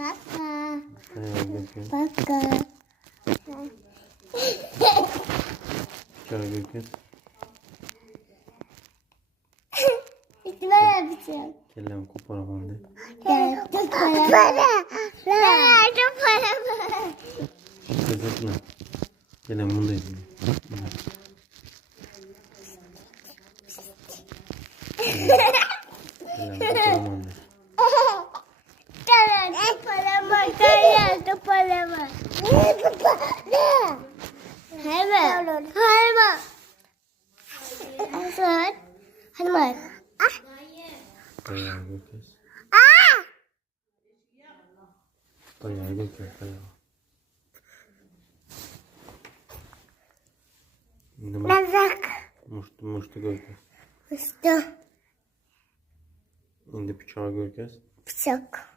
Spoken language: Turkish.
Baka. Gökyüzü. Baka. Bıçağı gökyüzü. İsmail yapacağım. Kellem koparamam de. Gel. Çok para. Çok para. Kızıkla. Kellem bunu da yedim. Kellem koparamam de. Çok para. Çok para. Hemen. Hemen. Hazır. Hemen. Bayağı gökyüzü. Bayağı gökyüzü. Bayağı. Nazak. Muştu gökyüzü. Üstü. Şimdi bıçağı gökyüzü. Bıçak.